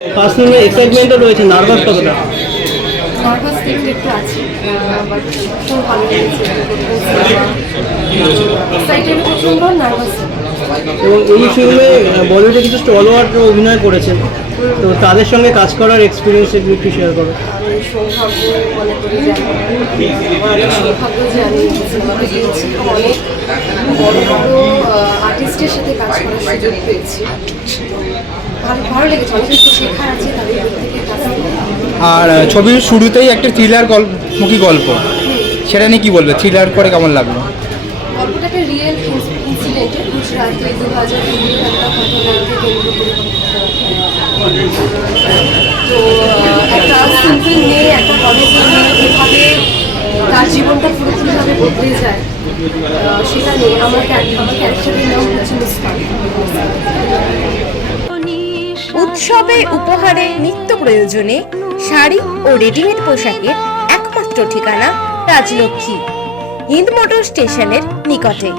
First ফিল্মে এক্সাইটমেন্টও রয়েছে, nervous কতটা? নার্ভাস একটু আছে, বাট খুব ভালো লেগেছে। এক্সাইটেড প্রচন্ড, নার্ভাস। এবং এই ফিল্মে বলিউডে কিছু স্টলওয়ার্ডরা অভিনয় করেছেন, তো তাদের সঙ্গে কাজ করার এক্সপিরিয়েন্স একটু শেয়ার করো। আমি সৌভাগ্য মনে করি যে সৌভাগ্য যে আমি সিনেমাতে পেয়েছি, অনেক বড় বড় আর্টিস্টের সাথে কাজ করার সুযোগ পেয়েছি। ভালো লেগেছে, অনেক কিছু শেখার আছে তাদের থেকে কাজ করে। আর ছবির শুরুতেই একটা থ্রিলার মুখী গল্প, সেটা নিয়ে কী বলবে? থ্রিলার করে কেমন লাগলো? গল্পটা একটা রিয়েল ইনসিডেন্টের, গুজরাটে 2015 একটা ঘটনাকে কেন্দ্র করে। তো একটা সিম্পল মেয়ে, একটা কলেজের মেয়ে কীভাবে তার জীবনটা পুরোপুরিভাবে বদলে যায়, সেটা নিয়ে আমার ক্যারেক্টারের নাম হচ্ছে মুস্কান। উৎসবে, উপহারে, নিত্য প্রয়োজনে শাড়ি ও রেডিমেড পোশাকের একমাত্র ঠিকানা রাজলক্ষ্মী, হিন্দ মোটর স্টেশনের নিকটে।